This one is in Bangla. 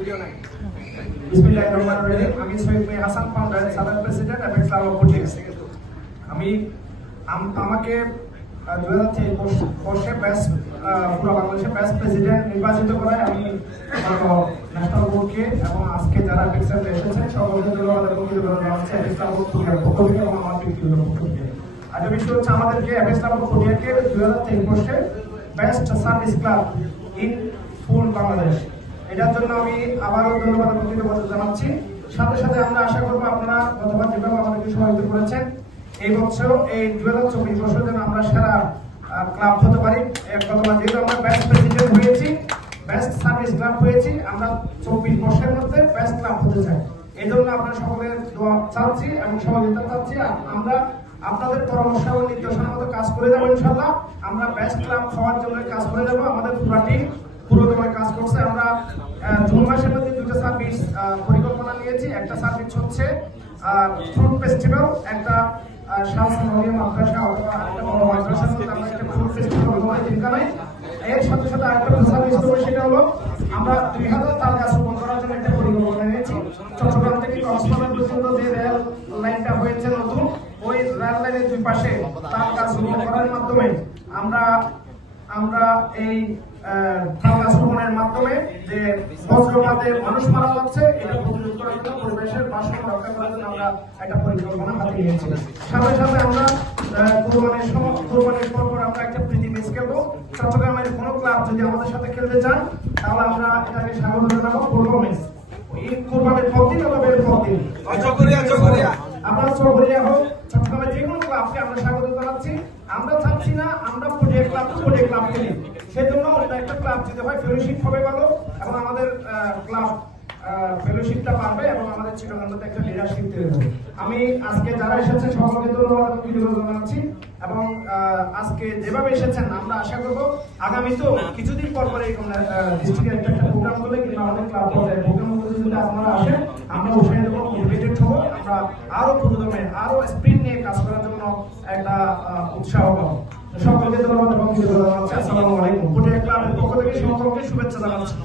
বিসমিল্লাহিররহমানিররহিম। আমি সৈয়দ মে হাসান, ফাউন্ডার, সাধারণ প্রেসিডেন্ট এবং ক্লাব অফ পটিয়াস। আমাকে 2023 বর্ষে পুরো বাংলাদেশের বেস্ট প্রেসিডেন্ট নির্বাচিত করায় আমি ন্যাশনাল বোর্ডকে এবং আজকে যারা এপিক্সেন্টে এসেছেন সকলকে ধন্যবাদ এবং কৃতজ্ঞতা জানাচ্ছি ক্লাব অফ পটিয়ার পক্ষ থেকে এবং আমার ব্যক্তিগত পক্ষ থেকে। আর বিষয় হচ্ছে আমাদেরকে ক্লাব অফ পটিয়াকে 2023 বর্ষে best service club in full Bangladesh, এটার জন্য আমি আবারও ধন্যবাদ এবং কৃতজ্ঞতা জানাচ্ছি। সাথে সাথে আমরা আশা করবো আপনারা গতবার যেভাবে আমাদেরকে সহযোগিতা করেছেন, এই বছর এই 2024 বছর যেন আমরা সেরা ক্লাব হতে পারি। গতবার যেহেতু আমরা বেস্ট প্রেসিডেন্ট হয়েছি, বেস্ট সার্ভিস ক্লাব হয়েছি, আমরা 24 বছরের মধ্যে বেস্ট ক্লাব হতে চাই। এই জন্য আপনারা সকলের দোয়া চাচ্ছি এবং সহযোগিতা চাচ্ছি। আমরা আপনাদের পরামর্শ এবং নির্দেশনা মতো কাজ করে যাবো ইনশাআল্লাহ। আমরা বেস্ট ক্লাব হওয়ার জন্য কাজ করে যাবো। আমাদের পুরো টিম পুরোদমে কাজ করছে। আমরা জুন মাসের মধ্যে দুটো সার্ভিস পরিকল্পনা নিয়েছি। একটা সার্ভিস হচ্ছে ফ্রুট ফেস্টিভ্যাল, একটা মাদ্রাসা অথবা একটা বড় মাদ্রাসার মধ্যে আমরা একটা ফ্রুট ফেস্টিভ্যাল হওয়ার চিন্তা নাই। এর সাথে সাথে আরেকটা সার্ভিস করবো, সেটা হলো আমরা 2000 তাল গাছ রোপণ করার জন্য একটা পরিকল্পনা নিয়েছি। চট্টগ্রাম থেকে কক্সবাজার পর্যন্ত যে রেল লাইনটা হয়েছে নতুন, ওই রেল লাইনের দুই পাশে তাল গাছ রোপণ করার মাধ্যমে আমরা এই তাল গাছ রোপণের মাধ্যমে যে বজ্রপাতে মানুষ মারা যাচ্ছে, এটা প্রতিরোধ করার জন্য, পরিবেশের ভারসাম্য রক্ষা করার জন্য আমরা একটা পরিকল্পনা হাতে নিয়েছি। সাথে সাথে আমরা কুরবানির পর আমরা একটা প্রীতি ম্যাচ খেলবো। চট্টগ্রামের কোনো ক্লাব যদি আমাদের সাথে খেলতে চান, তাহলে আমরা এটাকে স্বাগত জানাবো। পূর্ব ম্যাচ এই কুরবানির পর দিন অথবা এর পর দিন আপনারা চকরিয়া হোক, চট্টগ্রামের যে কোনো ক্লাবকে আমরা স্বাগত জানাচ্ছি। আমরা চাচ্ছি না আমরা পটিয়া ক্লাব খেলি, সেজন্য একটা ক্লাব যদি হয় ফেলোশিপ হবে ভালো, এবং আমাদের ক্লাব ফেলোশিপটা পারবে এবং আমাদের চিটাগাংয়ের মধ্যে একটা লিডারশিপ তৈরি হবে। আমি আজকে যারা এসেছেন সকলকে ধন্যবাদ এবং কৃতজ্ঞতা জানাচ্ছি। এবং আজকে যেভাবে এসেছেন আমরা আশা করবো আগামী তো কিছুদিন পর এরকম ডিস্ট্রিক্টের একটা প্রোগ্রাম করলে কিংবা আমাদের ক্লাব পর্যায়ে প্রোগ্রাম করলে যদি আপনারা আসেন, আমরা উৎসাহিত হবো, মোটিভেটেড হবো, আমরা আরো পুরোদমে আরো স্পিড নিয়ে কাজ করার জন্য একটা উৎসাহ পাবো। সকলকে ধন্যবাদ এবং কৃতজ্ঞতা জানাচ্ছি। আসসালামু আলাইকুম। পটিয়া ক্লাবের পক্ষ থেকে সকলকে শুভেচ্ছা জানাচ্ছি।